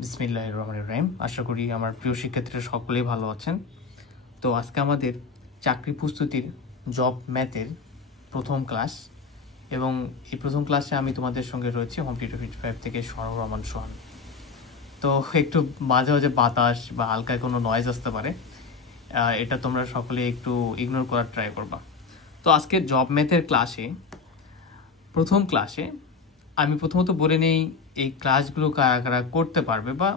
বিসমিল্লাহির রহমানির রহিম। আশা করি আমার প্রিয় শিক্ষার্থীরা সকলেই ভালো আছেন। তো আজকে আমাদের চাকরি প্রস্তুতির জব ম্যাথের প্রথম ক্লাস, এবং এই প্রথম ক্লাসে আমি তোমাদের সঙ্গে রয়েছি হোম টিউটর 55 থেকে সরওয়ার রহমান সোহান। তো একটু মাঝে মাঝে বাতাস বা হালকা কোনো নয়েজ আসতে পারে, এটা তোমরা সকলে একটু ইগনোর করার ট্রাই করবা। তো আজকে জব ম্যাথের প্রথম ক্লাসে আমি প্রথমত বলে নেই এই ক্লাসগুলো কারা কারা করতে পারবে বা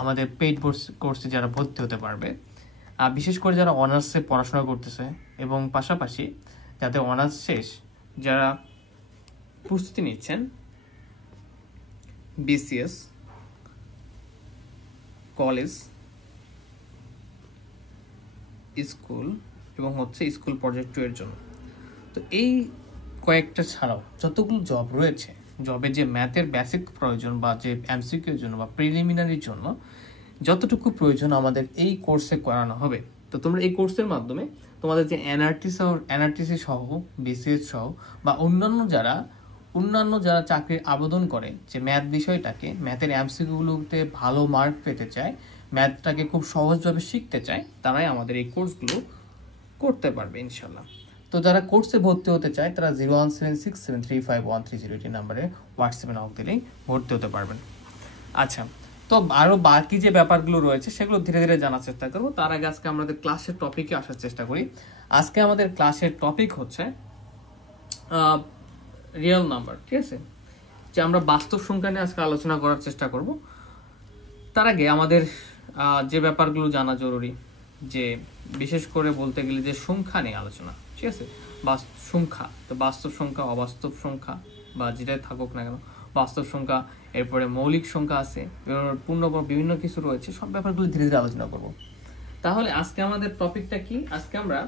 আমাদের পেইড কোর্সে যারা ভর্তি হতে পারবে, বিশেষ করে যারা অনার্সে পড়াশোনা করতেছে এবং পাশাপাশি যাদের অনার্স শেষ, যারা প্রস্তুতি নিচ্ছেন বিসিএস, কলেজ, স্কুল এবং স্কুল প্রজেক্ট 2 এর জন্য। তো এই কয়েকটা ছাড়াও যতগুলো জব রয়েছে, জবের যে ম্যাথের বেসিক প্রয়োজন বা যে এমসিকিউর জন্য বা প্রিলিমিনারির জন্য যতটুকু প্রয়োজন আমাদের এই কোর্সে করানো হবে। তো তোমরা এই কোর্সের মাধ্যমে তোমাদের যে এনআরটিসি সহ, বিসিএস সহ বা অন্যান্য যারা চাকরির আবেদন করে, যে ম্যাথ বিষয়টাকে, ম্যাথের এমসিকিউগুলোতে ভালো মার্ক পেতে চায়, ম্যাথটাকে খুব সহজভাবে শিখতে চায়, তারাই আমাদের এই কোর্সগুলো করতে পারবে ইনশাল্লাহ। তো যারা কোর্সে ভর্তি হতে চায় তারা 017635130 নাম্বারে হোয়াটসঅ্যাপে নক দিলেই ভর্তি হতে পারবেন। আচ্ছা, তো আরও বাকি যে ব্যাপারগুলো রয়েছে সেগুলো ধীরে ধীরে জানার চেষ্টা করবো। তার আগে আজকে আমাদের ক্লাসের টপিকে আসার চেষ্টা করি। আজকে আমাদের ক্লাসের টপিক হচ্ছে রিয়েল নাম্বার, ঠিক আছে, যে আমরা বাস্তব সংখ্যা নিয়ে আজকে আলোচনা করার চেষ্টা করব। তার আগে আমাদের যে ব্যাপারগুলো জানা জরুরি, যে বিশেষ করে বলতে গেলে যে সংখ্যা নিয়ে আলোচনা, ঠিক আছে, সংখ্যা, তো বাস্তব সংখ্যা, অবাস্তব সংখ্যা বা যেটাই থাকুক না কেন, বাস্তব সংখ্যা, এরপরে মৌলিক সংখ্যা আছে, পূর্ণবর্গ, বিভিন্ন কিছু রয়েছে, সব ব্যাপারগুলো ধীরে ধীরে আলোচনা করব। তাহলে আজকে আমাদের টপিকটা কি? আজকে আমরা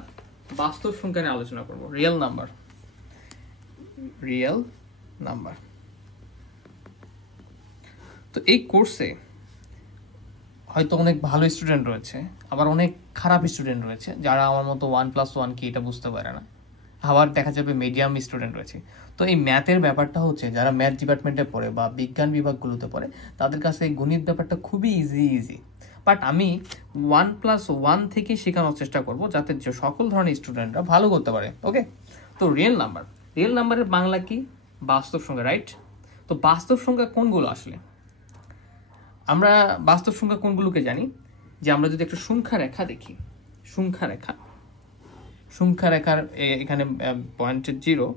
বাস্তব সংখ্যা নিয়ে আলোচনা করব, রিয়েল নাম্বার। তো এই কোর্সে হয়তো অনেক ভালো স্টুডেন্ট রয়েছে, আবার অনেক খারাপ স্টুডেন্ট রয়েছে যারা আমার মতো 1+1 কি এটা বুঝতে পারে না, আবার দেখা যাবে মিডিয়াম স্টুডেন্ট রয়েছে। তো এই ম্যাথের ব্যাপারটা হচ্ছে, যারা ম্যাথ ডিপার্টমেন্টে পড়ে বা বিজ্ঞান বিভাগগুলোতে পড়ে তাদের কাছে এই গণিত ব্যাপারটা খুবই ইজি। বাট আমি 1+1 থেকে শেখানোর চেষ্টা করব যাতে সকল ধরনের স্টুডেন্টরা ভালো করতে পারে। ওকে, তো রিয়েল নাম্বারের বাংলা কি? বাস্তব সংখ্যা, রাইট? তো বাস্তব সংখ্যা কোনগুলো আসলে? আমরা বাস্তব সংখ্যা কোনগুলোকে জানি? যে আমরা যদি একটা সংখ্যা রেখা দেখি, সংখ্যা রেখার এখানে পয়েন্টের 0,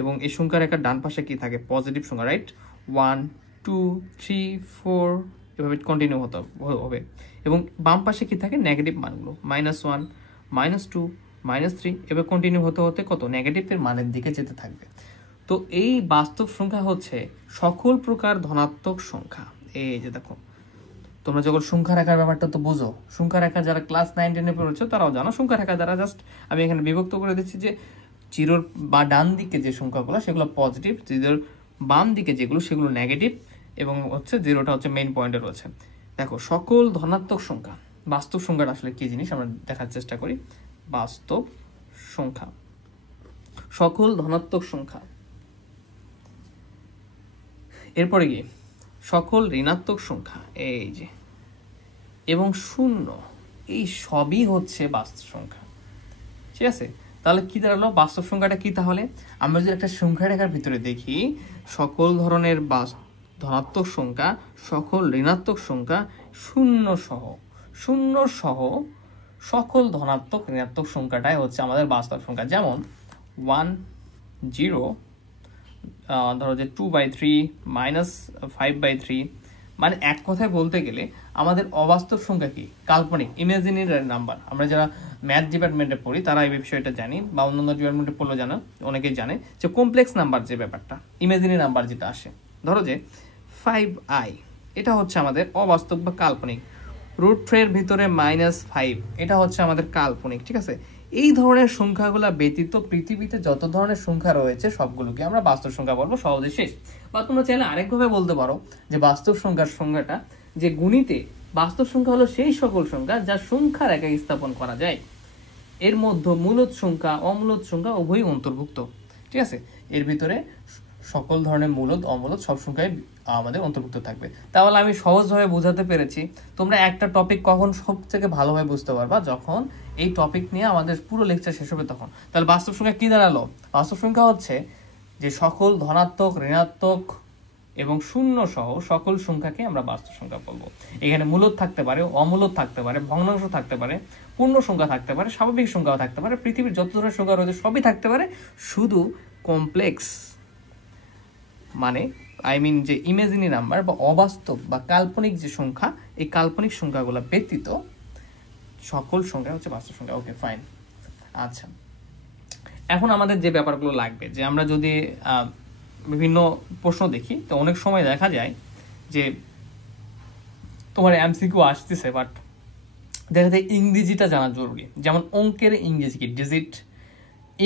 এবং এই সংখ্যা রেখার ডান পাশে কি থাকে? পজিটিভ সংখ্যা, রাইট? 1 2 3 4 এভাবে কন্টিনিউ হবে, এবং বাম পাশে কি থাকে? নেগেটিভ মানগুলো, -1 -2 -3 এভাবে কন্টিনিউ হতে কত নেগেটিভের মানের দিকে যেতে থাকবে। তো এই বাস্তব সংখ্যা হচ্ছে সকল প্রকার ধনাত্মক সংখ্যা। এই যে দেখো, তোমরা যখন সংখ্যা রেখার ব্যাপারটা তো বুঝো, সংখ্যা রেখা যারা ক্লাস 9-10 পড়েছো তারাও জানো। সংখ্যা রেখা দ্বারা জাস্ট আমি এখানে বিভক্ত করে দিচ্ছি যে 0 বা ডান দিকে যে সংখ্যাগুলো সেগুলো পজিটিভ, 0 বাম দিকে যেগুলো সেগুলো নেগেটিভ, এবং 0টা মেইন পয়েন্টে রয়েছে। দেখো, সকল ধনাত্মক সংখ্যা, বাস্তব সংখ্যাটা আসলে কি জিনিস আমরা দেখার চেষ্টা করি। বাস্তব সংখ্যা, সকল ধনাত্মক সংখ্যা, এরপরে কি? সকল ঋণাত্মক সংখ্যা, এই যে, এবং 0, এই সবই হচ্ছে বাস্তব সংখ্যা, ঠিক আছে? তাহলে কি দাঁড়ালো? বাস্তব সংখ্যাটা কি? তাহলে আমরা যদি একটা সংখ্যা রেখার ভিতরে দেখি, সকল ধরনের ধনাত্মক সংখ্যা, সকল ঋণাত্মক সংখ্যা, 0 সহ সকল ধনাত্মক ঋণাত্মক সংখ্যাটাই হচ্ছে আমাদের বাস্তব সংখ্যা। যেমন 1 0, ধরো যে 2/3 -5/3, মানে এক কথায় বলতে গেলে আমাদের অবাস্তব সংখ্যা কি? কাল্পনিক, ইমাজিনারি নাম্বার। আমরা যারা ম্যাথ ডিপার্টমেন্টে পড়ি তারা এই বিষয়টা জানি, বা অন্যান্য ডিপার্টমেন্টে পড়লেও জানো, অনেকেই জানে যে কমপ্লেক্স নাম্বার যে ব্যাপারটা, ইমাজিনারি নাম্বার যেটা আসে, ধরো যে 5i, এটা হচ্ছে আমাদের অবাস্তব বা কাল্পনিক। √3 ভিতরে -5, এটা হচ্ছে আমাদের কাল্পনিক, ঠিক আছে? এই ধরনের সংখ্যাগুলো ব্যতীত পৃথিবীতে যত ধরনের সংখ্যা রয়েছে সবগুলোকে আমরা বাস্তব সংখ্যা বলবো, সহজে শেষ। বা তোমরা চাইলে আরেকভাবে বলতে পারো যে বাস্তব সংখ্যার সংখ্যাটা, যে গণিতে বাস্তব সংখ্যা হলো সেই সকল সংখ্যা যা সংখ্যা রেখায় স্থাপন করা যায়, এর মধ্যে মূলদ সংখ্যা, অমূলদ সংখ্যা উভয়ই অন্তর্ভুক্ত, ঠিক আছে? এর ভিতরে সকল ধরনের মূলদ অমূলদ সব সংখ্যায় আমাদের অন্তর্ভুক্ত থাকবে। তাহলে আমি সহজভাবে বোঝাতে পেরেছি। তোমরা একটা টপিক কখন সব থেকে ভালোভাবে বুঝতে পারবা, যখন এই টপিক নিয়ে আমাদের পুরো লেকচার শেষ হবে তখন। তাহলে বাস্তব সংখ্যা কি দাঁড়ালো? বাস্তব সংখ্যা হচ্ছে যে সকল ধনাত্মক, ঋণাত্মক এবং শূন্য সহ সকল সংখ্যাকে আমরা বাস্তব সংখ্যা বলবো। এখানে মূলদ থাকতে পারে, অমূলদ থাকতে পারে, ভগ্নাংশ থাকতে পারে, পূর্ণ সংখ্যা থাকতে পারে, স্বাভাবিক সংখ্যাও থাকতে পারে, পৃথিবীর যত ধরনের সংখ্যা রয়েছে সবই থাকতে পারে, শুধু কমপ্লেক্স মানে যে ইমেজিনি নাম্বার বা অবাস্তব বা কাল্পনিক যে সংখ্যা, এই কাল্পনিক সংখ্যাগুলো ব্যতীত সকল সংখ্যা হচ্ছে বাস্তব সংখ্যা। ওকে, ফাইন। আচ্ছা, এখন আমাদের যে ব্যাপারগুলো লাগবে, যে আমরা যদি বিভিন্ন প্রশ্ন দেখি, তো অনেক সময় দেখা যায় যে তোমার এমসিকিউ আসতেছে, বাট দেখা যায় ইংরেজিটা জানা জরুরি। যেমন অঙ্কের ইংরেজি কি? ডিজিট।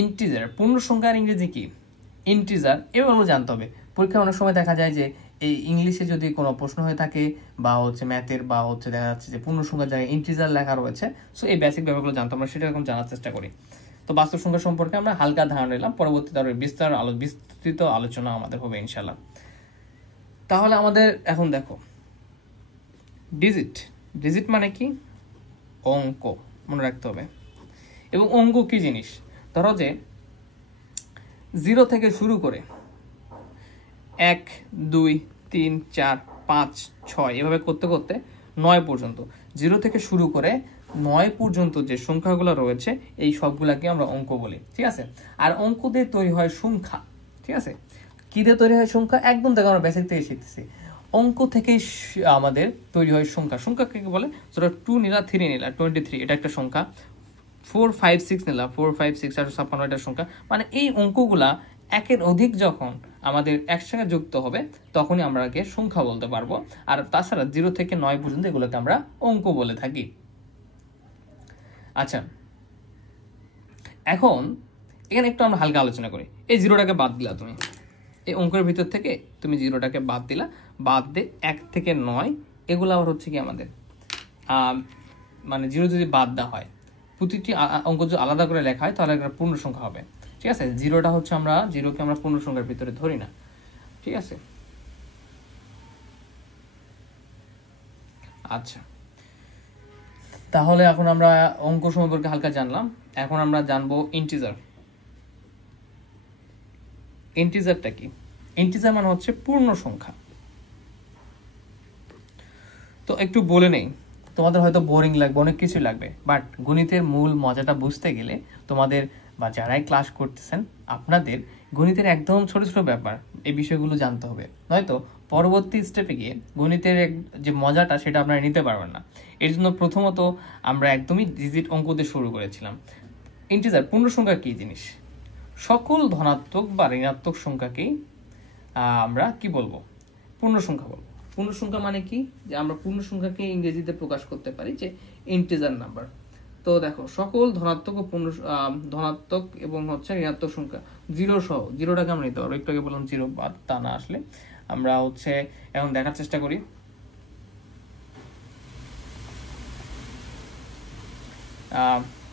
ইন্টিজার, পূর্ণ সংখ্যার ইংরেজি কি? ইন্টিজার। এগুলো জানতে হবে। পরীক্ষায় অনেক সময় দেখা যায় যে এই ইংলিশে যদি কোনো প্রশ্ন হয়ে থাকে বা হচ্ছে ম্যাথের বা হচ্ছে দেখা যাচ্ছে যে পূর্ণ সংখ্যার জায়গায় ইন্টিজার লেখা রয়েছে, সো এই বেসিক ব্যাপারগুলো জানতে আমরা সেটা এখন জানার চেষ্টা করি। তো বাস্তব সংখ্যা সম্পর্কে আমরা হালকা ধারণা নিলাম, পরবর্তীতে আরো বিস্তৃত আলোচনা আমাদের হবে ইনশাল্লাহ। তাহলে আমাদের এখন দেখো ডিজিট। ডিজিট মানে কি? অঙ্ক, মনে রাখতে হবে। এবং অঙ্ক কি জিনিস? ধরো যে 0 থেকে শুরু করে 1, 2, 3, 4, 5, 6 এভাবে করতে করতে 9 পর্যন্ত, 0 থেকে শুরু করে 9 পর্যন্ত যে সংখ্যাগুলো রয়েছে এই সবগুলাকে আমরা অঙ্ক বলি, ঠিক আছে? আর অঙ্ক দিয়ে তৈরি হয় সংখ্যা, ঠিক আছে? কি দিয়ে তৈরি হয় সংখ্যা? একদম দেখো আমরা বেসিক থেকে শিখতেছি। অঙ্ক থেকেই আমাদের তৈরি হয় সংখ্যা। সংখ্যা কাকে বলে? যেটা 2 নিলা, 3 নিলা, 23 এটা একটা সংখ্যা। 4, 5, 6 নিলা, 4, 5, 6 856 এটা সংখ্যা। মানে এই অঙ্কগুলা একের অধিক যখন আমাদের একসঙ্গে যুক্ত হবে তখনই আমরা একে সংখ্যা বলতে পারবো। আর তাছাড়া 0 থেকে 9 পর্যন্ত এগুলোকে আমরা অঙ্ক বলে থাকি। আচ্ছা, এখন এখানে একটু আমরা হালকা আলোচনা করি। এই 0টাকে বাদ দিলা তুমি, এই অঙ্কের ভিতর থেকে তুমি 0টাকে বাদ দিলা, বাদ দিয়ে 1 থেকে 9 এগুলো আবার হচ্ছে কি আমাদের মানে 0 যদি বাদ দেওয়া হয়, প্রতিটি অঙ্ক যদি আলাদা করে লেখা হয় তাহলে একটা পূর্ণ সংখ্যা হবে, ঠিক আছে? 0টা হচ্ছে আমরা 0কে আমরা পূর্ণ সংখ্যার ভিতরে ধরি না, ঠিক আছে? আচ্ছা, তাহলে এখন আমরা অঙ্ক সম্পর্কে হালকা জানলাম। এখন আমরা জানবো ইন্টিজার। ইন্টিজারটা কি? ইন্টিজার মানে হচ্ছে পূর্ণ সংখ্যা। তো একটু বলে নেই, তোমাদের হয়তো বোরিং লাগবে, অনেক কিছু লাগবে, বাট গণিতের মূল মজাটা বুঝতে গেলে তোমাদের বা যারাই ক্লাস করতেছেন আপনাদের গণিতের একদম ছোট ছোট ব্যাপার এই বিষয়গুলো জানতে হবে, নয়তো পরবর্তী স্টেপে গিয়ে গণিতের যে মজাটা সেটা আপনারা নিতে পারবেন না। এর জন্য প্রথমত আমরা একদমই ডিজিট অঙ্ক দিয়ে শুরু করেছিলাম। ইন্টিজার, পূর্ণ সংখ্যা কি জিনিস? সকল ধনাত্মক বা ঋণাত্মক সংখ্যাকেই আমরা কি বলবো? পূর্ণ সংখ্যা বলবো। পূর্ণ সংখ্যা মানে কি? যে আমরা পূর্ণ সংখ্যাকে ইংরেজিতে প্রকাশ করতে পারি যে ইন্টিজার নাম্বার। তো দেখো, সকল ধনাত্মক ও ধনাত্মক এবং হচ্ছে ঋণাত্মক সংখ্যা 0 সহ, 0টাকে আমরা নিতে পারবো। একটু আগে বললাম 0 বাদ, তা না আসলে আমরা হচ্ছে এখন দেখার চেষ্টা করি।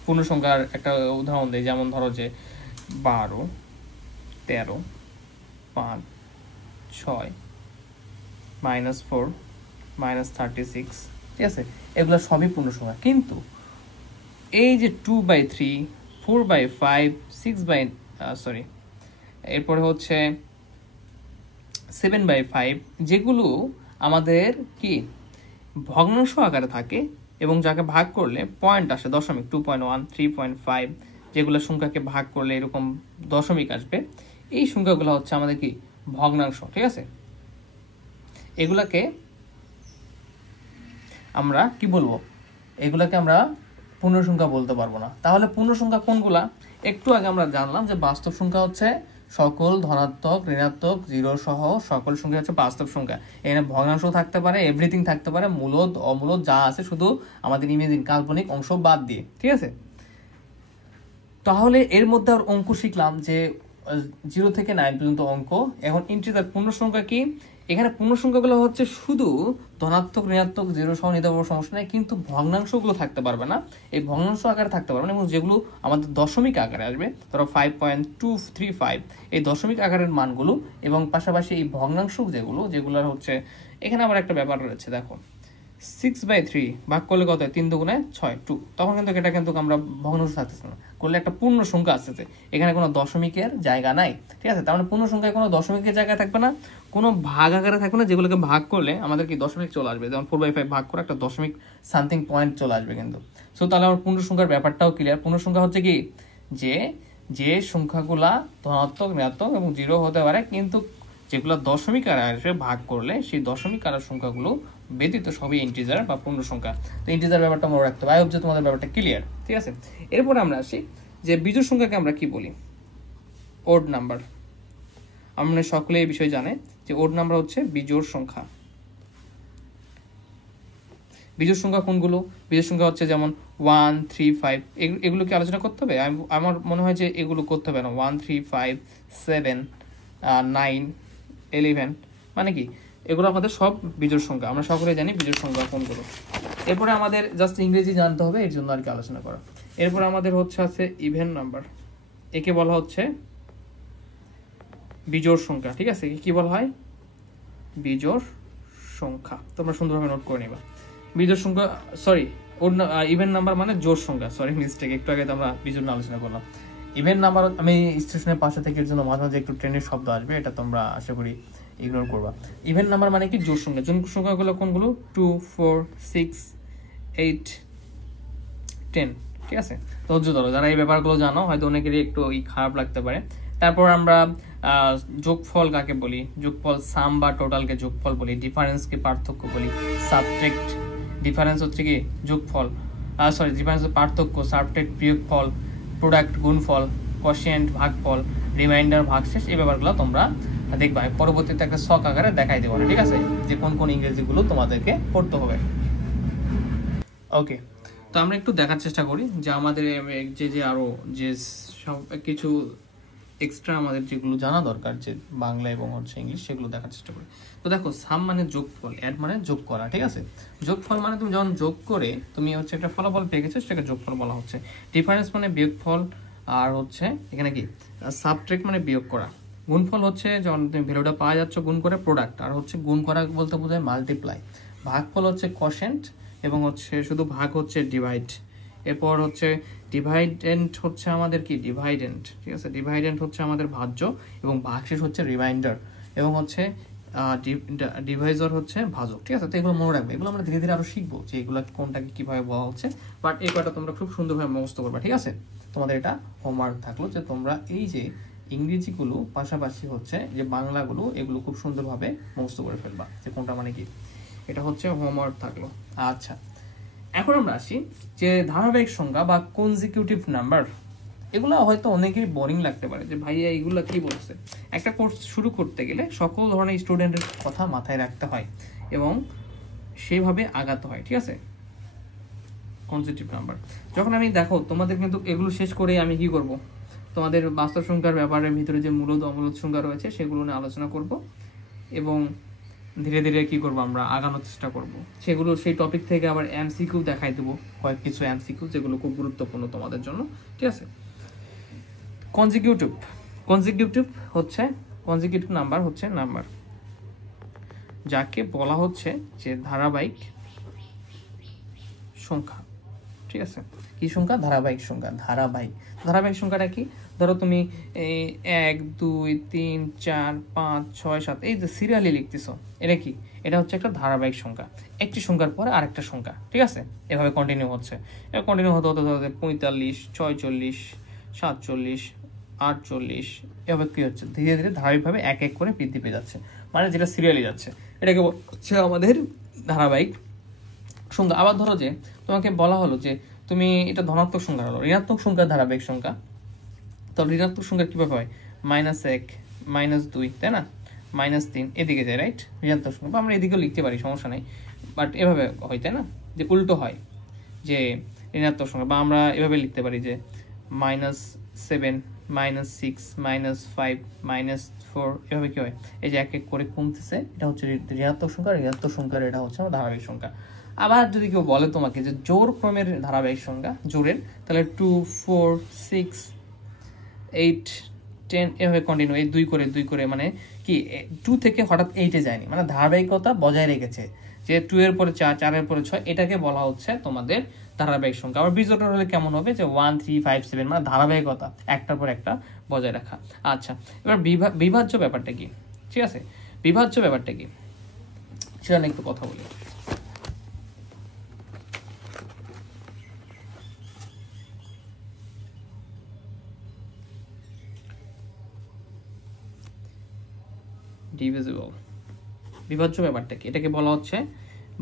পূর্ণ সংখ্যার একটা উদাহরণ দেই, যেমন ধরো যে 12, 13, 5, 6, -4, -36, ঠিক আছে? এগুলো সবই পূর্ণ সংখ্যা। কিন্তু এই যে 2/3, 4/5, 6 এরপরে হচ্ছে 7/5 যেগুলো আমাদের কি ভগ্নাংশ আকারে থাকে এবং যাকে ভাগ করলে পয়েন্ট আসে দশমিক, 2.1, 3.5 যেগুলো সংখ্যাকে ভাগ করলে এরকম দশমিক আসবে, এই সংখ্যাগুলো হচ্ছে আমাদের কি ভগ্নাংশ, ঠিক আছে? এগুলাকে আমরা কি বলবো? এগুলাকে আমরা পূর্ণ সংখ্যা বলতে পারবো না। তাহলে পূর্ণ সংখ্যা কোনগুলা? একটু আগে আমরা জানলাম যে বাস্তব সংখ্যা হচ্ছে সকল ধনাত্মক, ঋণাত্মক, 0 সহ সকল সংখ্যা হচ্ছে বাস্তব সংখ্যা। এখানে ভগ্নাংশ থাকতে পারে, এভরিথিং থাকতে পারে, মূলদ অমূলদ যা আছে শুধু আমাদের ইমেজিন কাল্পনিক অংশ বাদ দিয়ে, ঠিক আছে? তাহলে এর মধ্যে আর অঙ্ক শিখলাম যে 0 থেকে 9 পর্যন্ত অঙ্ক। এখন ইন্টিজার পূর্ণ সংখ্যা কি? এখানে পূর্ণ সংখ্যাগুলো হচ্ছে শুধু ধনাত্মক ঋণাত্মক জিরো সহ নিতে পারবো, সমস্যা নেই, কিন্তু ভগ্নাংশগুলো থাকতে পারবে না। এই ভগ্নাংশ আকারে থাকতে পারবে না, এবং যেগুলো আমাদের দশমিক আকারে আসবে, ধরো 5.235, এই দশমিক আকারের মানগুলো, এবং পাশাপাশি এই ভগ্নাংশ যেগুলো হচ্ছে, এখানে আবার একটা ব্যাপার রয়েছে, দেখো 6/3 ভাগ করলে কত হয়, 3 দুগুণে 6 2, তখন কিন্তু এটা কিন্তু আমরা ভগ্নাংশ থাকতেছে না, করলে একটা পূর্ণ সংখ্যা আসতেছে, এখানে কোনো দশমিকের জায়গা নাই, ঠিক আছে। তার মানে পূর্ণ সংখ্যায় কোনো দশমিকের জায়গা থাকবে না, কোনো ভাগ আকারে থাকবে না, যেগুলোকে ভাগ করলে আমাদের কি দশমিক চলে আসবে, যেমন 4/5 ভাগ করে একটা দশমিক সামথিং পয়েন্ট চলে আসবে কিন্তু। সো তাহলে আমার পূর্ণ সংখ্যার ব্যাপারটাও ক্লিয়ার। পূর্ণ সংখ্যা হচ্ছে কি, যে সংখ্যাগুলা ধনাত্মক ঋণাত্মক এবং জিরো হতে পারে, কিন্তু যেগুলো দশমিক আকারে আসবে ভাগ করলে, সেই দশমিক আকারের সংখ্যাগুলো ব্যতীত সবই ইন্টিজার বা পূর্ণ সংখ্যা। তো ইন্টিজার ব্যাপারটা মনে রাখতে হবে। আই হোপ যে তোমাদের ব্যাপারটা ক্লিয়ার, ঠিক আছে। এরপরে আমরা আসি যে বিজোড় সংখ্যাকে আমরা কি বলি, ওড নাম্বার। আমরা সকলে এই বিষয় জানে যে ওড নাম্বার হচ্ছে বিজোড় সংখ্যা। বিজোড় সংখ্যা কোনগুলো? বিজোড় সংখ্যা হচ্ছে যেমন 1 3 5, এগুলো কি আলোচনা করতে হবে? আমার মনে হয় যে এগুলো করতে হবে না। 1 3 5 7 9 11, মানে কি এগুলো আমাদের সব বিজোড় সংখ্যা, আমরা সকলে জানি বিজোড় সংখ্যা কোনগুলো। এরপরে আমাদের জাস্ট ইংরেজি জানতে হবে, এর জন্য আর কি আলোচনা করা। এরপরে আমাদের হচ্ছে আছে ইভেন নাম্বার, একে বলা হচ্ছে বিজোড় সংখ্যা, ঠিক আছে। কি বলা হয়? বিজোড় সংখ্যা। তোমরা সুন্দরভাবে নোট করে নিবা। বিজোড় সংখ্যা, সরি ইভেন নাম্বার মানে জোড় সংখ্যা, সরি মিস্টেক, একটু আগে তো আমরা বিজোড় আলোচনা করলাম। ইভেন নাম্বার আমি স্টেশনের পাশে থেকে এর জন্য মাঝে মাঝে একটু ট্রেনের শব্দ আসবে, এটা তোমরা আশা করি ইগনোর করবা। ইভেন নাম্বার মানে কি জোড় সংখ্যা। জোড় সংখ্যাগুলো কোনগুলো? 2 4 6 8 10, ঠিক আছে। ধৈর্য ধরো, যারা এই ব্যাপারগুলো জানো হয়তো অনেকেরই একটু খারাপ লাগতে পারে। তারপর আমরা যোগফল কাকে বলি? যোগফল সাম বা টোটালকে যোগফল বলি। ডিফারেন্সকে পার্থক্য বলি। সাবট্রাক্ট, ডিফারেন্স হচ্ছে কি যোগফল, সরি ডিফারেন্স পার্থক্য, সাবট্রাক্ট বিয়োগফল, প্রোডাক্ট গুণফল, কোশিয়েন্ট ভাগফল, রিমাইন্ডার ভাগশেষ, এই ব্যাপারগুলো তোমরা দেখবা। পরবর্তীতে একটা শখ আকারে দেখাই দেবো, ঠিক আছে, যে কোন কোন ইংরেজিগুলো তোমাদেরকে পড়তে হবে। ওকে, তো আমরা একটু দেখার চেষ্টা করি যে আমাদের যে আরো যে সব কিছু এক্সট্রা আমাদের যেগুলো জানা দরকার, যে বাংলা এবং হচ্ছে ইংলিশ, সেগুলো দেখার চেষ্টা করি। তো দেখো, সাম মানে যোগফল, অ্যাড মানে যোগ করা, ঠিক আছে। যোগফল মানে তুমি যখন যোগ করে তুমি হচ্ছে একটা ফলাফল পেয়ে গেছো, সেটাকে যোগফল বলা হচ্ছে। ডিফারেন্স মানে বিয়োগফল, আর হচ্ছে এখানে কি সাবট্রাক্ট মানে বিয়োগ করা। গুণফল হচ্ছে যখন তুমি ভ্যালুটা পাওয়া যাচ্ছ গুণ করে, প্রোডাক্ট। আর হচ্ছে গুণ করা বলতে বোঝায় মাল্টিপ্লাই। ভাগফল হচ্ছে কোশেন্ট, এবং হচ্ছে শুধু ভাগ হচ্ছে ডিভাইড। এরপর হচ্ছে ডিভাইডেন্ট হচ্ছে আমাদের কি ডিভাইডেন্ট, ঠিক আছে। ডিভাইডেন্ট হচ্ছে আমাদের ভাজ্য, এবং ভাগশেষ হচ্ছে রিমাইন্ডার, এবং হচ্ছে ডিভাইজর হচ্ছে ভাজক, ঠিক আছে। তো এগুলো মনে রাখবে, এগুলো আমরা ধীরে ধীরে আরো শিখবো যে এগুলো কোনটাকে কিভাবে বলা হচ্ছে। বাট এই কয়টা তোমরা খুব সুন্দরভাবে মুখস্থ করবে, ঠিক আছে। তোমাদের এটা হোমওয়ার্ক থাকলো যে তোমরা এই যে ইংরেজিগুলো পাশাপাশি হচ্ছে যে বাংলাগুলো, এগুলো খুব সুন্দরভাবে মুখস্থ করে ফেলবা, যে কোনটা মানে কি। এটা হচ্ছে হোমওয়ার্ক থাকলো। আচ্ছা, এখন আমরা আসি যে ধারাবাহিক সংখ্যা বা কনজিকিউটিভ নাম্বার। এগুলো হয়তো অনেকেই বোরিং লাগতে পারে যে ভাইয়া এগুলো কি বলছে। একটা কোর্স শুরু করতে গেলে সকল ধরনের স্টুডেন্টের কথা মাথায় রাখতে হয় এবং সেইভাবে আগাতে হয়, ঠিক আছে। কনজিকিউটিভ নাম্বার যখন আমি দেখো তোমাদের কিন্তু এগুলো শেষ করে আমি কি করব, তোমাদের বাস্তব সংখ্যার ব্যাপারের ভিতরে যে মূলদ অমূলদ সংখ্যা রয়েছে সেগুলো নিয়ে আলোচনা করব, এবং ধীরে ধীরে কি করব আমরা আগানোর চেষ্টা করব। সেগুলো সেই টপিক থেকে আবার এমসিকিউ দেখাই দেবো, কয়েক কিছু এমসিকিউ যেগুলো খুব গুরুত্বপূর্ণ তোমাদের জন্য, ঠিক আছে। কনজিকিউটিভ হচ্ছে কনজিকিউটিভ নাম্বার হচ্ছে নাম্বার যাকে বলা হচ্ছে যে ধারাবাহিক সংখ্যা, ঠিক আছে। কি সংখ্যা? ধারাবাহিক সংখ্যা। ধারাবাহিক সংখ্যাটা কি? ধরো তুমি 1 2 3 4 5 6 7 এই যে সিরিয়ালি লিখতেছো, এটা কি? এটা হচ্ছে একটা ধারাবাহিক সংখ্যা, একটি সংখ্যার পরে আরেকটা সংখ্যা, ঠিক আছে। এভাবে কন্টিনিউ হচ্ছে, এবার কন্টিনিউ হতে হতে হতে 45 46 47 48 এভাবে কি হচ্ছে, ধীরে ধীরে ধারাবাহিকভাবে এক এক করে বৃদ্ধি পেয়ে যাচ্ছে, মানে যেটা সিরিয়ালি যাচ্ছে, এটাকে হচ্ছে আমাদের ধারাবাহিক সংখ্যা। আবার ধরো যে তোমাকে বলা হলো যে তুমি এটা ধনাত্মক সংখ্যা হলো, ঋণাত্মক সংখ্যা ধারাবাহিক সংখ্যা। তো ঋণাত্মক সংখ্যা কিভাবে হয়? -1 -2, তাই না, -3 এদিকে যায়, রাইট। ঋণাত্মক সংখ্যা আমরা এদিকেও লিখতে পারি, সমস্যা নেই, বাট এভাবে হয়, তাই না, যে উল্টো হয়, যে ঋণাত্মক সংখ্যা। বা আমরা এভাবে লিখতে পারি যে -7 -6 -5 4 এভাবে কি হয়, এই যে এক এক করে কমতেছে, এটা হচ্ছে ঋণাত্মক সংখ্যা, ঋণাত্মক সংখ্যার এটা হচ্ছে আমার ধারাবাহিক সংখ্যা। আবার যদি কেউ বলে তোমাকে যে জোড় ক্রমের ধারাবাহিক সংখ্যা, জোড়ের, তাহলে 2 4 6 8 10 এভাবে কন্টিনিউ, এই দুই করে মানে কি 2 থেকে হঠাৎ 8-এ যায়নি, মানে ধারাবাহিকতা বজায় রেখেছে, যে 2 এর পরে 4, 4 এর পরে 6, এটাকে বলা হচ্ছে তোমাদের ধারাবাহিক সংখ্যা। আবার বিজোড় হলে কেমন হবে, যে 1 3 5 7, মানে ধারাবাহিকতা একটার পর একটা বজায় রাখা। আচ্ছা, এবার বিভাজ্য ব্যাপারটা কি, ঠিক আছে, বিভাজ্য ব্যাপারটা কি সেটা নিয়ে একটু কথা বলি। ডিভিজিবল, বিভাজ্য ব্যাপারটা কি, এটাকে বলা হচ্ছে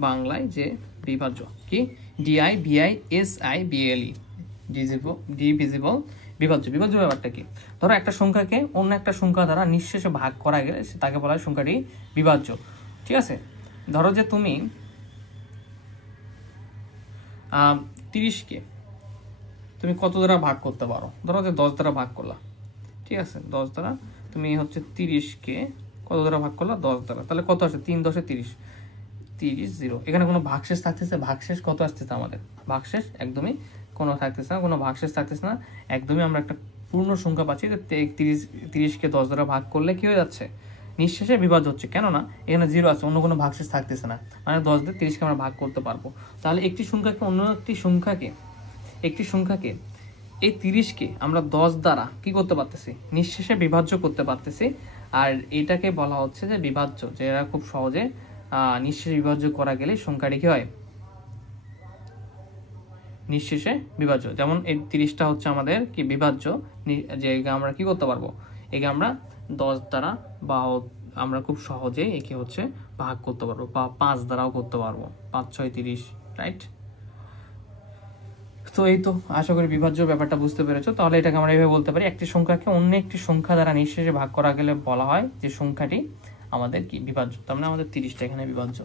বাংলায় যে বিভাজ্য, কি DIVISIBLE, ডিভিজিবল, বিভাজ্য। বিভাজ্য ব্যাপারটা কি, ধরো একটা সংখ্যাকে অন্য একটা সংখ্যা দ্বারা নিঃশেষে ভাগ করা গেলে তাকে বলা হয় সংখ্যাটি বিভাজ্য, ঠিক আছে। ধরো যে তুমি 30-কে তুমি কত দ্বারা ভাগ করতে পারো, ধরো যে 10 দ্বারা ভাগ করলা, ঠিক আছে, 10 দ্বারা তুমি হচ্ছে 30-কে কত দ্বারা ভাগ করলা, 10 দ্বারা, তাহলে কত আসে, 3 10 30, 30 0। এখানে কোনো ভাগশেষ থাকতেছে, ভাগশেষ কত আসতেছে আমাদের, ভাগশেষ একদমই কোনো থাকতেছে না, কোনো ভাগশেষ থাকতেছে না, একদমই আমরা একটা পূর্ণ সংখ্যা পাচ্ছি, যে 30-কে 10 দ্বারা ভাগ করলে কি হয়ে যাচ্ছে, নিঃশেষে বিভাজ্য হচ্ছে, কেননা এখানে 0 আছে, অন্য কোনো ভাগশেষ থাকতেছে না, মানে 10 দিয়ে 30-কে আমরা ভাগ করতে পারবো। তাহলে একটি সংখ্যাকে অন্য একটি সংখ্যাকে এই 30-কে আমরা 10 দ্বারা কি করতে পারতেছি, নিঃশেষে বিভাজ্য করতে পারতেছি। আর এটাকে বলা হচ্ছে যে বিভাজ্য, যে এরা খুব সহজে নিঃশেষে বিভাজ্য করা গেলে সংখ্যাটি কি হয়, নিঃশেষে বিভাজ্য। যেমন এই 30টা হচ্ছে আমাদের কি বিভাজ্য, যে আমরা কি করতে পারবো, একে আমরা 10 দ্বারা বা আমরা খুব সহজে একে হচ্ছে ভাগ করতে পারবো, বা 5 দ্বারাও করতে পারবো, 5 6 30, রাইট। তো এই তো, আশা করি বিভাজ্য ব্যাপারটা বুঝতে পেরেছো। তাহলে এটাকে আমরা এইভাবে বলতে পারি, একটি সংখ্যাকে অন্য একটি সংখ্যা দ্বারা নিঃশেষে ভাগ করা গেলে বলা হয় যে সংখ্যাটি আমাদের কি বিভাজ্য, তার মানে আমাদের 30টা এখানে বিভাজ্য।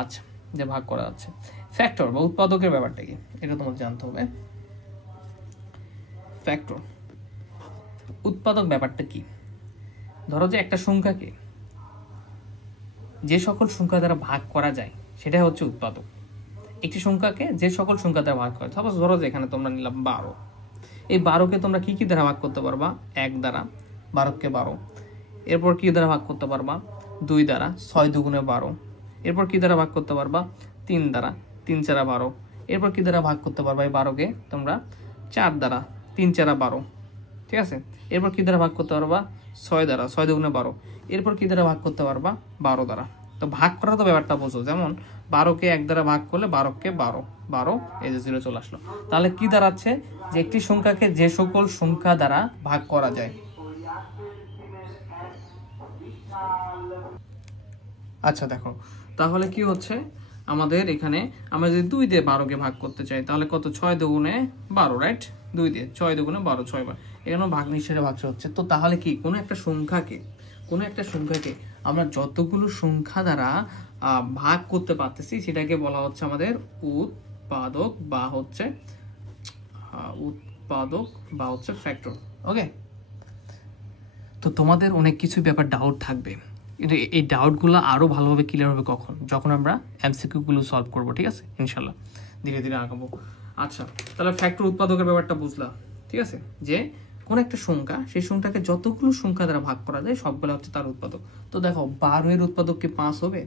আচ্ছা, যে ভাগ করা যাচ্ছে। ফ্যাক্টর বা উৎপাদকের ব্যাপারটা কি, এটা তোমাদের জানতে হবে। ফ্যাক্টর, উৎপাদক ব্যাপারটা কি, ধরো যে একটা সংখ্যাকে যে সকল সংখ্যা দ্বারা ভাগ করা যায় সেটা হচ্ছে উৎপাদক। একটি সংখ্যাকে যে সকল সংখ্যা দ্বারা ভাগ করে, সাপোজ ধরো যে এখানে তোমরা নিলাম 12, এই 12-কে তোমরা কি কি দ্বারা ভাগ করতে পারবা, 1 দ্বারা, 12-কে 12, এরপর কি দ্বারা ভাগ করতে পারবা, 2 দ্বারা, 6 দুগুণে 12, এরপর কি দ্বারা ভাগ করতে পারবা, 3 দ্বারা, 3 4 12, এরপর কি দ্বারা ভাগ করতে পারবা এই 12-কে তোমরা, 4 দ্বারা, 3 4 12, ঠিক আছে, এরপর কি দ্বারা ভাগ করতে পারবা, 6 দ্বারা, 6 দুগুণে 12, এরপর কি দ্বারা ভাগ করতে পারবা, 12 দ্বারা। তো ভাগ করা তো ব্যাপারটা বোঝো, যেমন 12-কে 1 দ্বারা ভাগ করলে 12-কে 12, 12, এই যে 0 চলে আসলো। তাহলে কি দাঁড়াচ্ছে, যে একটি সংখ্যাকে যে সকল সংখ্যা দ্বারা ভাগ করা যায়। আচ্ছা দেখো, তাহলে কি হচ্ছে আমাদের এখানে, আমরা যদি 2 দিয়ে 12-কে ভাগ করতে চাই, তাহলে কত, 6 দুগুণে 12, রাইট, 2 দিয়ে 6 দুগুণে 12, 6 বার, এখানেও ভাগ নিঃশেষে ভাগশেষ হচ্ছে। তো তাহলে কি কোনো একটা সংখ্যাকে আমরা যতগুলো সংখ্যা দ্বারা ভাগ করতে পারতেছি সেটাকে বলা হচ্ছে আমাদের উৎপাদক বা হচ্ছে ফ্যাক্টর। ওকে, তো তোমাদের অনেক কিছু ব্যাপার ডাউট থাকবে, কিন্তু এই ডাউটগুলো আরো ভালোভাবে ক্লিয়ার হবে কখন, যখন আমরা এমসিকিউ গুলো সলভ করব, ঠিক আছে, ইনশাল্লাহ ধীরে ধীরে আগাবো। আচ্ছা, তাহলে ফ্যাক্টর উৎপাদকের ব্যাপারটা বুঝলাম, ঠিক আছে, যে কোন একটা সংখ্যা, সেই সংখ্যাকে যতগুলো সংখ্যা দ্বারা ভাগ করা যায় সবগুলো হচ্ছে তার উৎপাদক। তো দেখো 12-এর উৎপাদক কি 5 হবে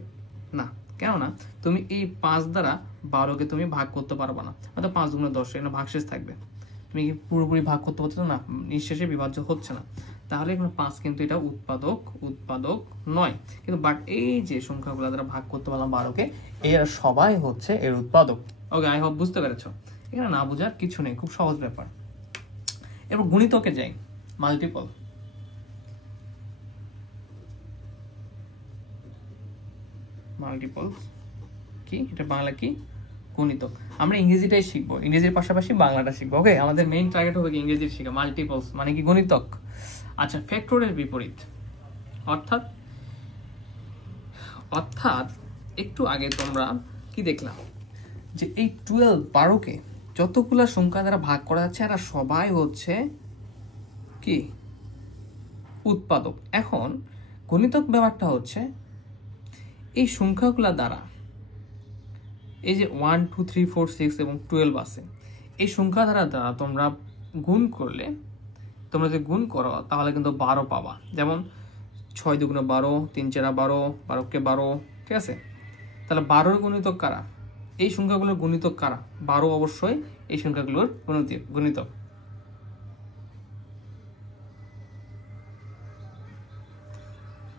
না, কেননা তুমি এই 5 দ্বারা 12-কে তুমি ভাগ করতে পারবে না, অর্থাৎ 5 দুগুণে 10, এখানে ভাগশেষ থাকবে, তুমি কি পুরোপুরি ভাগ করতে পারছো না, নিঃশেষে বিভাজ্য হচ্ছে না, তাহলে এখানে 5 কিন্তু এটা উৎপাদক নয়। কিন্তু বাট এই যে সংখ্যাগুলো দ্বারা ভাগ করতে পারলাম 12-কে, এরা সবাই হচ্ছে এর উৎপাদক। ওকে, আই হোপ বুঝতে পেরেছো, এখানে না বোঝার কিছু নেই, খুব সহজ ব্যাপার। এবার গুণিতকে যাই, মাল্টিপল। কি এটা, বাংলা কি, গুণিতক। আমরা ইংরেজিটাই শিখবো, ইংরেজির পাশাপাশি বাংলাটা শিখবো। ওকে, আমাদের মেইন টার্গেট হবে ইংরেজির শেখা। মাল্টিপলস মানে কি, গুণিতক। আচ্ছা, ফ্যাক্টরের বিপরীত, অর্থাৎ একটু আগে তোমরা কি দেখলাম, যে এই 12-কে যতগুলা সংখ্যা দ্বারা ভাগ করা যাচ্ছে এরা সবাই হচ্ছে কি উৎপাদক। এখন গণিতক ব্যাপারটা হচ্ছে এই সংখ্যাগুলা দ্বারা এই যে 1 2 3 4 6 এবং 12 আছে, এই সংখ্যা দ্বারা তোমরা গুণ করলে, তোমরা যদি গুণ করো তাহলে কিন্তু 12 পাবা। যেমন 6 দুগুণ 12, 3 4 12, 12 কে 12, ঠিক আছে? তাহলে 12-এর গুণিতক কারা? এই সংখ্যাগুলোর গুণিতক কারা? 12 অবশ্যই এই সংখ্যাগুলোর গুণিতক।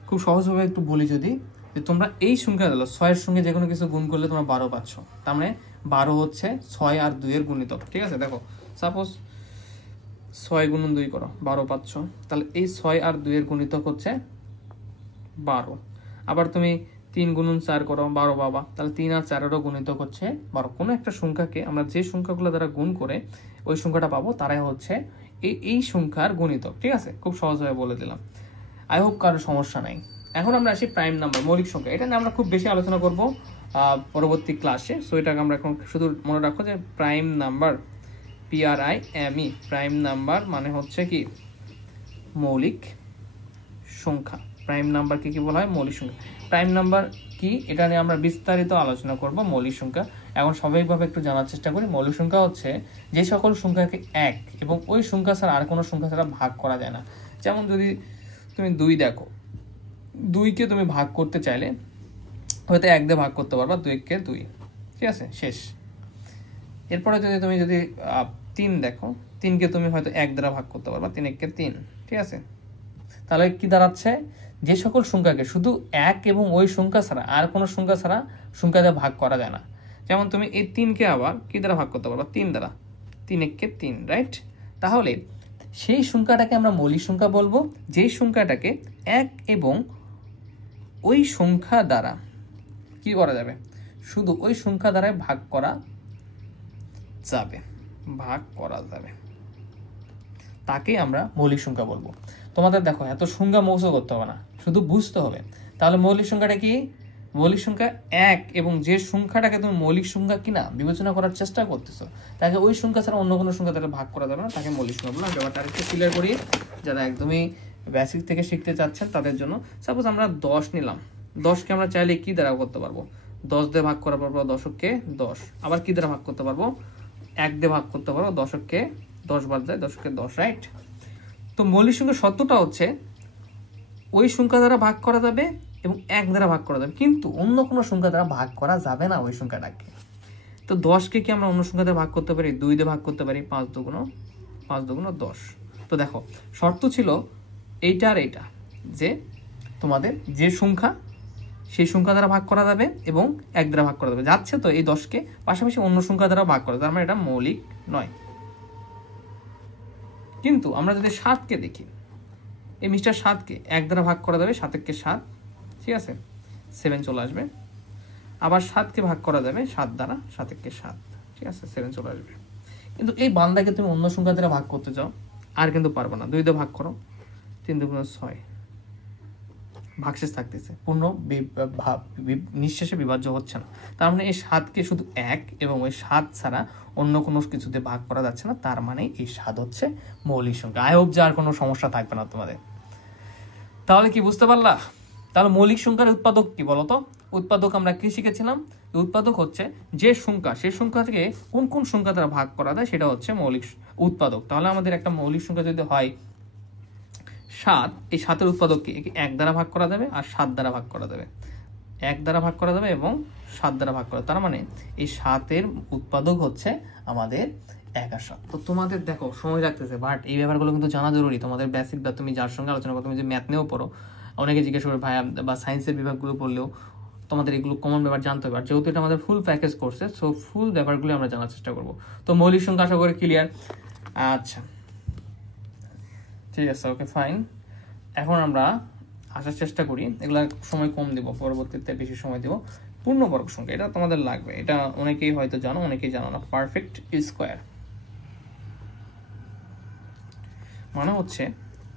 খুব সহজভাবে একটু বলি যদি, যে তোমরা এই সংখ্যা দিলো 6-এর সঙ্গে যে কোনো কিছু গুণ করলে তোমরা 12 পাচ্ছ, তার মানে 12 হচ্ছে 6 আর 2 এর গুণিতক, ঠিক আছে? দেখো সাপোজ 6 গুণন 2 করো, 12 পাচ্ছ, তাহলে এই 6 আর 2 এর গুণিতক হচ্ছে 12। আবার তুমি 3 গুণন 4 করো, 12 পাবা, তাহলে 3 আর 4-এরও গুণিতক হচ্ছে 12। কোনো একটা সংখ্যাকে আমরা যে সংখ্যাগুলো দ্বারা গুণ করে ওই সংখ্যাটা পাবো তারাই হচ্ছে এই সংখ্যার গুণিতক, ঠিক আছে? খুব সহজভাবে বলে দিলাম, আই হোপ কারো সমস্যা নাই। এখন আমরা আসি প্রাইম নাম্বার, মৌলিক সংখ্যা। এটা নিয়ে আমরা খুব বেশি আলোচনা করব পরবর্তী ক্লাসে, সো এটাকে আমরা এখন শুধু মনে রাখো যে prime number, PRIME, prime number মানে হচ্ছে কি মৌলিক সংখ্যা। প্রাইম নাম্বারকে কি বলা হয়? মৌলিক সংখ্যা। প্রাইম নাম্বার কি এটা নিয়ে আমরা বিস্তারিত আলোচনা করব। মৌলিক সংখ্যা এখন স্বাভাবিকভাবে একটু জানার চেষ্টা করি। মৌলিক সংখ্যা হচ্ছে যে সকল সংখ্যাকে এক এবং ওই সংখ্যা ছাড়া আর কোনো সংখ্যা ছাড়া ভাগ করা যায় না। যেমন যদি তুমি 2 দেখো, 2কে তুমি ভাগ করতে চাইলে হয়তো 1 দিয়ে ভাগ করতে পারবা, 2 2, ঠিক আছে, শেষ। এরপরে তুমি 3 দেখো, 3কে তুমি হয়তো 1 দ্বারা ভাগ করতে পারবা, 3 1 3, ঠিক আছে? তাহলে কি দাঁড়াচ্ছে? যে সকল সংখ্যাকে শুধু 1 এবং ওই সংখ্যা ছাড়া আর কোনো সংখ্যা ছাড়া সংখ্যা দিয়ে ভাগ করা যায় না। যেমন তুমি এই 3কে আবার কি দ্বারা ভাগ করতে পারবা? 3 দ্বারা, 3 1 3, রাইট? তাহলে সেই সংখ্যাটাকে আমরা মৌলিক সংখ্যা বলবো, যেই সংখ্যাটাকে 1 এবং ওই সংখ্যা দ্বারা কি করা যাবে? শুধু ওই সংখ্যা দ্বারা ভাগ করা যাবে, তাকে আমরা মৌলিক সংখ্যা বলবো। তোমাদের দেখো এত সংখ্যা মুখস্থ করতে হবে না, শুধু বুঝতে হবে। তাহলে মৌলিক সংখ্যাটা কি? মৌলিক সংখ্যা 1 এবং যে সংখ্যাটাকে তুমি মৌলিক সংখ্যা কিনা বিবেচনা করার চেষ্টা করতেছো, তাকে ওই সংখ্যা ছাড়া অন্য কোনো সংখ্যা দ্বারা ভাগ করা যাবে না, তাকে মৌলিক সংখ্যা বলে। ব্যাপারটা আরেকটু ক্লিয়ার করি যারা একদমই বেসিক থেকে শিখতে চাচ্ছেন তাদের জন্য। সাপোজ আমরা 10 নিলাম, 10কে আমরা চাইলে কি দ্বারা করতে পারবো? 10 দিয়ে ভাগ করা পারবো, দশককে 10। আবার কি দ্বারা ভাগ করতে পারবো? 1 দিয়ে ভাগ করতে পারবো, দশককে 10 বার যায়, দশককে 10, রাইট? তো মৌলিক সংখ্যা সত্যটা হচ্ছে ওই সংখ্যা দ্বারা ভাগ করা যাবে এবং 1 দ্বারা ভাগ করা যাবে, কিন্তু অন্য কোনো সংখ্যা দ্বারা ভাগ করা যাবে না ওই সংখ্যাটাকে। তো 10কে কি আমরা অন্য সংখ্যা দ্বারা ভাগ করতে পারি? 2 দিয়ে ভাগ করতে পারি, 5 দুগুণ 10। তো দেখো শর্ত ছিল এইটা আর এইটা, যে তোমাদের যে সংখ্যা সেই সংখ্যা দ্বারা ভাগ করা যাবে এবং 1 দ্বারা ভাগ করা যাবে। যাচ্ছে তো এই 10কে পাশাপাশি অন্য সংখ্যা দ্বারা ভাগ করা, তার মানে এটা মৌলিক নয়। কিন্তু আমরা যদি 7কে দেখি, এই মিস্টার 7কে 1 দ্বারা ভাগ করা যাবে, 7 7, ঠিক আছে, 7 চলে আসবে। আবার 7কে ভাগ করা যাবে 7 দ্বারা, 7 7, ঠিক আছে, 7 চলে আসবে। কিন্তু এই বান্দাকে তুমি অন্য সংখ্যা দ্বারা ভাগ করতে চাও, আর কিন্তু পারবে না। 2 দিয়ে ভাগ করো, 3 দুগুণ 6, ভাগশেষ থাকতেছে, পূর্ণ নিঃশেষে বিভাজ্য হচ্ছে না। তার মানে এই 7কে শুধু 1 এবং ওই 7 ছাড়া অন্য কোনো কিছুতে ভাগ করা যাচ্ছে না, তার মানে এই 7 হচ্ছে মৌলিক সংখ্যা। আই হোপ যে আর কোনো সমস্যা থাকবে না তোমাদের। তাহলে কি বুঝতে পারলা? তাহলে মৌলিক সংখ্যার উৎপাদক কি বলতো? উৎপাদক আমরা কি শিখেছিলাম? উৎপাদক হচ্ছে যে সংখ্যা, সেই সংখ্যা থেকে কোন কোন সংখ্যা দ্বারা ভাগ করা যায় সেটা হচ্ছে মৌলিক উৎপাদক। তাহলে আমাদের একটা মৌলিক সংখ্যা যদি হয় 7, এই 7-এর উৎপাদককে 1 দ্বারা ভাগ করা যাবে আর 7 দ্বারা ভাগ করা যাবে, 1 দ্বারা ভাগ করা যাবে এবং 7 দ্বারা ভাগ করা, তার মানে এই 7-এর উৎপাদক হচ্ছে আমাদের 1 আর 7। তো তোমাদের দেখো সময় লাগতেছে, বাট এই ব্যাপারগুলো কিন্তু জানা জরুরি। তোমাদের বেসিক বা তুমি যার সঙ্গে আলোচনা করো, তুমি যে ম্যাথ নিয়েও পড়ো, অনেকে জিজ্ঞেস করবে ভাইয়া, বা সায়েন্সের বিভাগগুলো পড়লেও তোমাদের এগুলো কমন ব্যাপার জানতে হবে। আর যেহেতু এটা আমাদের ফুল প্যাকেজ কোর্সে, সো ফুল ব্যাপারগুলো আমরা জানার চেষ্টা করবো। তো মৌলিক সংখ্যা আশা করি ক্লিয়ার। আচ্ছা ঠিক আছে, ওকে ফাইন। এখন আমরা আসার চেষ্টা করি, এগুলা সময় কম দিব, পরবর্তীতে বেশি সময় দিব। পূর্ণবর্গ সংখ্যা, এটা তোমাদের লাগবে, এটা অনেকেই হয়তো জানো, অনেকেই জানো না। পারফেক্ট স্কোয়ার মানে হচ্ছে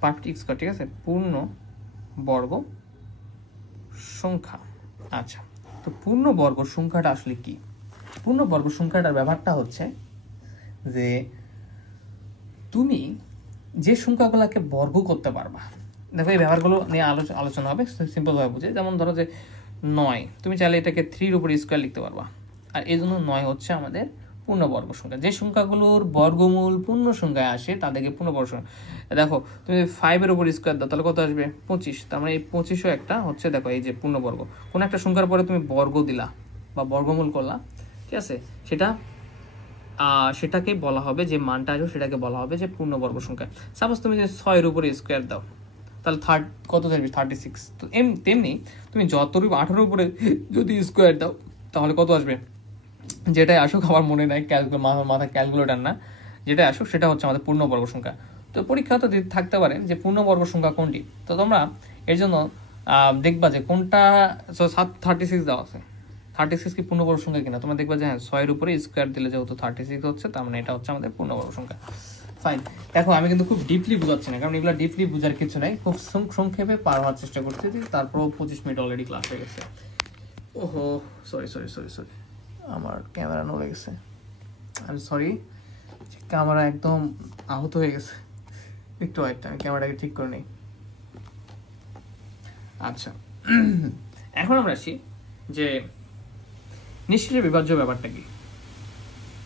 পারফেক্ট স্কোয়ার, ঠিক আছে, পূর্ণ বর্গ সংখ্যা। আচ্ছা, তো পূর্ণ বর্গ সংখ্যাটা আসলে কি? পূর্ণ বর্গ সংখ্যাটার ব্যাপারটা হচ্ছে যে তুমি যে সংখ্যাগুলোকে বর্গ করতে পারবা, দেখো এই ব্যাপারগুলো নিয়ে আলোচনা হবে সিম্পলভাবে বুঝে। যেমন ধরো যে 9, তুমি চাইলে এটাকে 3 উপরে স্কোয়ার লিখতে পারবা, আর এই জন্য 9 হচ্ছে আমাদের পূর্ণবর্গ সংখ্যা। যে সংখ্যাগুলোর বর্গমূল পূর্ণ সংখ্যায় আসে তাদেরকে পূর্ণবর্গ সংখ্যা। দেখো তুমি 5 উপর স্কোয়ার দাও তাহলে কত আসবে? 25। তার মানে এই 25ও একটা হচ্ছে, দেখো এই যে পূর্ণবর্গ। কোনো একটা সংখ্যার পরে তুমি বর্গ দিলা বা বর্গমূল করলা, ঠিক আছে, সেটাকে বলা হবে, যে মানটা আসবে সেটাকে বলা হবে যে পূর্ণবর্গ সংখ্যা। সাপোজ তুমি যে 6 উপরে স্কোয়ার দাও তাহলে কত আসবে? 36। তো তেমনি তুমি যত 18 উপরে যদি স্কোয়ার দাও তাহলে কত আসবে? যেটাই আসুক, আমার মনে নাই, মাথা ক্যালকুলেটার না, যেটাই আসুক সেটা হচ্ছে আমাদের পূর্ণবর্গ সংখ্যা। তো পরীক্ষা তো থাকতে পারে যে পূর্ণবর্গ সংখ্যা কোনটি। তো তোমরা এর জন্য দেখবা যে কোনটা 36 দেওয়া আছে, 36 কি পূর্ণবর্গ সংখ্যা কিনা। তোমরা দেখবা যে হ্যাঁ 6 উপরে স্কোয়ার দিলে যেহেতু 36 হচ্ছে, তার মানে এটা হচ্ছে আমাদের পূর্ণবর্গ সংখ্যা। ফাইন। দেখো আমি কিন্তু খুব ডিপলি বুঝাচ্ছি না, কারণ এগুলো ডিপলি বুঝার কিছু নাই, খুব সংক্ষেপে পার হওয়ার চেষ্টা করতেছি। তারপর 25 মিনিট অলরেডি ক্লাস হয়ে গেছে। ওহো, সরি, আমার ক্যামেরা নড়ে গেছে, আমি সরি, ক্যামেরা একদম আহত হয়ে গেছে। একটু আমি ক্যামেরাটাকে ঠিক করে নিই। আচ্ছা, এখন আমরা আসি যে নিশ্চয়ই বিভাজ্য ব্যাপারটা কি।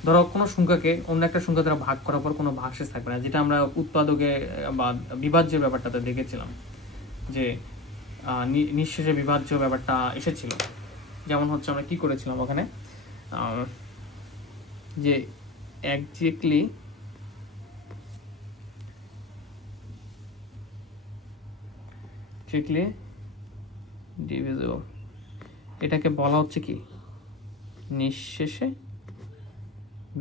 ধরো কোনো সংখ্যাকে অন্য একটা সংখ্যা দ্বারা ভাগ করার পর কোনো ভাগশেষ থাকবে না, যেটা আমরা উৎপাদকে বা বিভাজ্য ব্যাপারটাতে দেখেছিলাম যে নিঃশেষে বিভাজ্য ব্যাপারটা এসেছিল। যেমন হচ্ছে আমরা কি করেছিলাম ওখানে, যে একজ্যাক্টলি ডিভিজিবল, এটাকে বলা হচ্ছে কি নিঃশেষে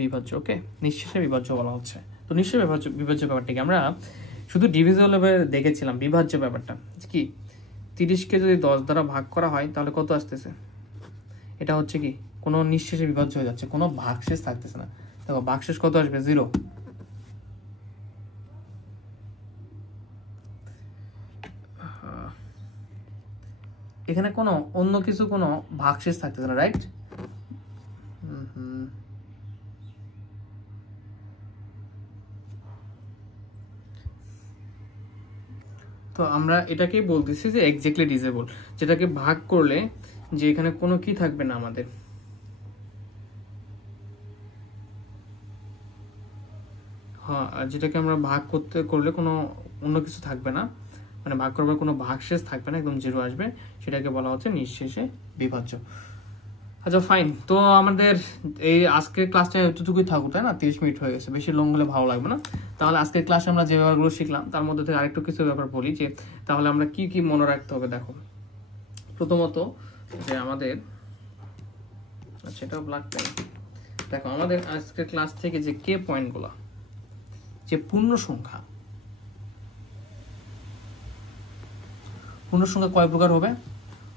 বিভাজ্য। ওকে, নিঃশেষে বিভাজ্য বলা হচ্ছে। তো নিঃশেষে বিভাজ্য ব্যাপারটা কি, আমরা শুধু ডিভিজিবল দেখেছিলাম। বিভাজ্য ব্যাপারটা কি, 30কে যদি 10 দ্বারা ভাগ করা হয় তাহলে কত আসতেছে? এটা হচ্ছে কি কোনো নিঃশেষে বিভাজ্য হয়ে যাচ্ছে, কোনো ভাগশেষ থাকতেছে না। দেখো ভাগশেষ কত আসবে? 0। এখানে কোনো অন্য কিছু কোনো ভাগশেষ থাকতেছে না, রাইট? তো আমরা এটাকেই বলতেছি যে এক্স্যাক্টলি ডিভিজিবল, যেটাকে ভাগ করলে যে এখানে কোনো কি থাকবে না আমাদের, হ্যাঁ, যেটাকে আমরা ভাগ করলে কোনো অন্য কিছু থাকবে না, মানে ভাগ করবার কোনো ভাগশেষ থাকবে না, একদম 0 আসবে, সেটাকে বলা হচ্ছে নিঃশেষে বিভাজ্য। আচ্ছা ফাইন। তো আমাদের এই আজকের ক্লাসটা এতটুকুই থাকুক, তাই না? 30 মিনিট হয়ে গেছে, বেশি লং হলে ভালো লাগবে না। তাহলে আজকের ক্লাসে আমরা যে ব্যাপারগুলো শিখলাম তার মধ্যে থেকে আরেকটু কিছু ব্যাপার বলি, যে তাহলে আমরা কি কি মনে রাখতে হবে। দেখো প্রথমত যে আমাদের, আচ্ছা এটাও ব্ল্যাক পেন। দেখো আমাদের আজকের ক্লাস থেকে যে কে পয়েন্টগুলো, যে পূর্ণ সংখ্যা কয় প্রকার হবে?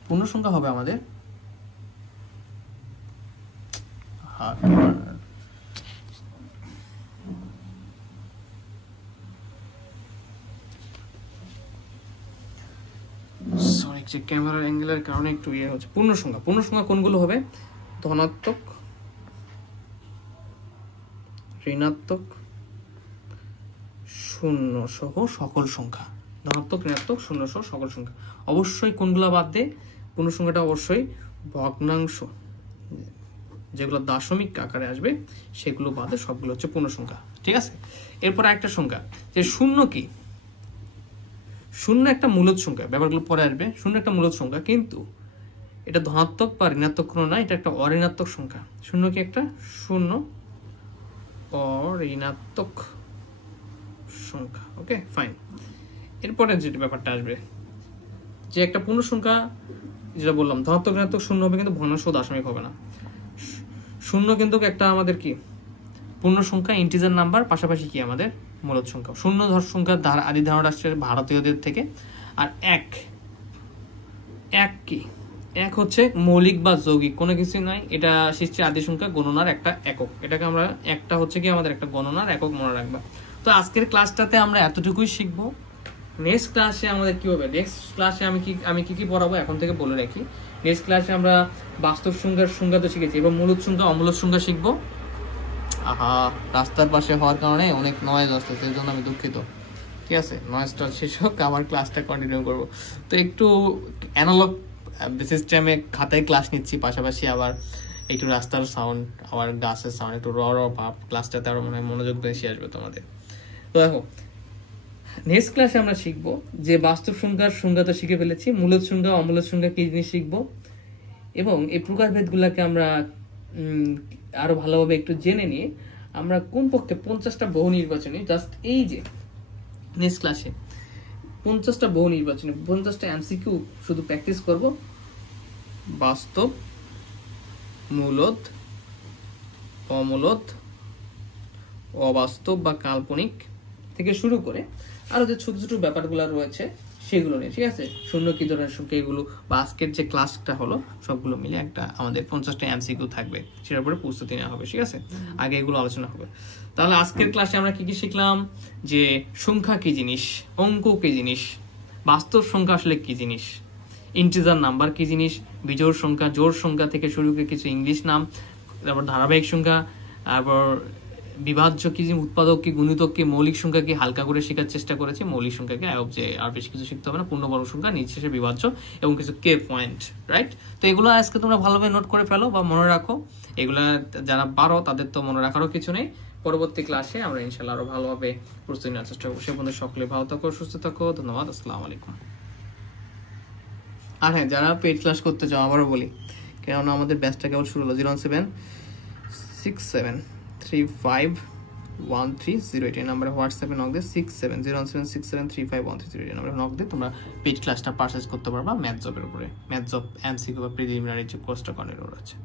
পূর্ণ সংখ্যা হবে আমাদের ক্যামেরার অ্যাঙ্গেলের কারণে একটু ইয়ে হচ্ছে। পূর্ণ সংখ্যা কোনগুলো হবে? ধনাত্মক, ঋণাত্মক, শূন্য সহ সকল সংখ্যা। ধনাত্মক, ঋণাত্মক, শূন্য সহ সকল সংখ্যা। অবশ্যই কোনগুলো বাদ দে? পূর্ণ সংখ্যাটা অবশ্যই ভগ্নাংশ, যেগুলো দশমিক আকারে আসবে সেগুলো বাদে সবগুলো হচ্ছে পূর্ণ সংখ্যা, ঠিক আছে? এরপর একটা সংখ্যা যে শূন্য কি, শূন্য একটা মূলদ সংখ্যা, ব্যাপারগুলো পরে আসবে। শূন্য একটা মূলদ সংখ্যা, কিন্তু এটা ধনাত্মক বা ঋণাত্মক কোনো না, এটা একটা অঋণাত্মক সংখ্যা। শূন্য কি একটা শূন্য অঋণাত্মক সংখ্যা। Okay fine. এরপরে যে ব্যাপারটা আসবে, যে একটা পূর্ণ সংখ্যা, যেটা বললাম ধনাত্মক ঋণাত্মক শূন্য হবে, কিন্তু ভগ্নাংশ দশমিক হবে না। শূন্য কিন্তু একটা আমাদের কি পূর্ণ সংখ্যা, ইন্টিজার নাম্বার, পাশাপাশি কি আমাদের মূলদ সংখ্যা। শূন্য সংখ্যার আদি ধারণা আসছে ভারতীয়দের থেকে। আর এক কি, এক হচ্ছে মৌলিক বা যৌগিক কোনো কিছু নয়, এটা সৃষ্টির আদি সংখ্যা, গণনার একটা একক। এটাকে আমরা একটা হচ্ছে কি আমাদের একটা গণনার একক মনে রাখবা। তো আজকের ক্লাসটাতে আমরা এতটুকুই শিখবো। নেক্সট ক্লাসে আমাদের কি হবে, নেক্সট ক্লাসে আমি কি পড়াবো এখন থেকে বলে রাখি। নেক্সট ক্লাসে আমরা বাস্তব সংখ্যা তো শিখেছি, এবার মূলদ সংখ্যা, অমূলদ সংখ্যা শিখবো। রাস্তার পাশে হওয়ার কারণে অনেক নয়েজ আসতেছে, এই জন্য আমি দুঃখিত। ঠিক আছে, নয়েজটা শেষ হোক, আবার ক্লাসটা কন্টিনিউ করবো। তো একটু অ্যানালগ সিস্টেমে খাতায় ক্লাস নিচ্ছি, পাশাপাশি আবার একটু রাস্তার সাউন্ড, আবার গাছের সাউন্ড, একটু র ভাব, ক্লাসটাতে আরো মনে হয় মনোযোগ বেশি আসবে তোমাদের। তো দেখো নেক্সট ক্লাসে আমরা শিখবো যে বাস্তব সংখ্যার সংজ্ঞা তো শিখে ফেলেছি, মূলদ সংখ্যা অমূলদ সংখ্যা কি জিনিস শিখবো, এবং এই প্রকারভেদগুলোকে আমরা আরো ভালোভাবে একটু জেনে নিয়ে আমরা কোন পক্ষে 50টা বহু নির্বাচনী, জাস্ট এই যে নেক্সট ক্লাসে 50টা বহু নির্বাচনী 50টা এমসিকিউ শুধু প্র্যাকটিস করব, বাস্তব, মূলদ, অমূলদ, অবাস্তব বা কাল্পনিক থেকে শুরু করে আরো যে ছোট ছোট ব্যাপারগুলো রয়েছে সেগুলো নিয়ে, ঠিক আছে, শূন্য কি ধরনের সংখ্যা, এগুলো বা আজকের যে ক্লাসটা হলো সবগুলো মিলে একটা আমাদের 50টা এমসিকিউ থাকবে, সেটার উপরে প্রস্তুতি নেওয়া হবে, ঠিক আছে, আগে এগুলো আলোচনা হবে। তাহলে আজকের ক্লাসে আমরা কি কি শিখলাম, যে সংখ্যা কি জিনিস, অঙ্ক কি জিনিস, বাস্তব সংখ্যা আসলে কি জিনিস, ইন্টিজার নাম্বার কি জিনিস, বিজোড় সংখ্যা, জোড় সংখ্যা থেকে শুরু করে কিছু ইংলিশ নাম, তারপর ধারাবাহিক সংখ্যা, তারপর বিভাজ্য কি, উৎপাদক কি, গুণিতক কি, মৌলিক সংখ্যা কি, হালকা করে শেখার চেষ্টা করেছি, মৌলিক সংখ্যাকে যে আর বেশি কিছু শিখতে হবে না, পূর্ণবর্গ সংখ্যা, নিঃশেষে বিভাজ্য এবং কিছু কে পয়েন্ট, রাইট। তো এগুলো আজকে তোমরা ভালোভাবে নোট করে ফেলো বা মনে রাখো, এগুলা যারা পারো তাদের তো মনে রাখারও কিছু নেই। পরবর্তী ক্লাসে আমরা ইনশাল্লাহ আরো ভালোভাবে প্রস্তুতি নেওয়ার চেষ্টা করবো। সে পর্যন্ত সকলে ভালো থাকো, সুস্থ থাকো, ধন্যবাদ, আসসালামু আলাইকুম। আর হ্যাঁ, যারা পেড ক্লাস করতে চাও আবারও বলি, কেননা আমাদের ব্যাচটা কেবল শুরু হলো, 01767351308 এই নাম্বারে হোয়াটসঅ্যাপে নক দিয়ে 670767351308 নাম্বারে নক দিয়ে তোমরা পেড ক্লাসটা পারচেজ করতে পারবা ম্যাথ জবের উপরে, ম্যাথ জব এমসিকিউ বা প্রিলিমিনারি যে কোর্সটা কন্টিনিউ আছে।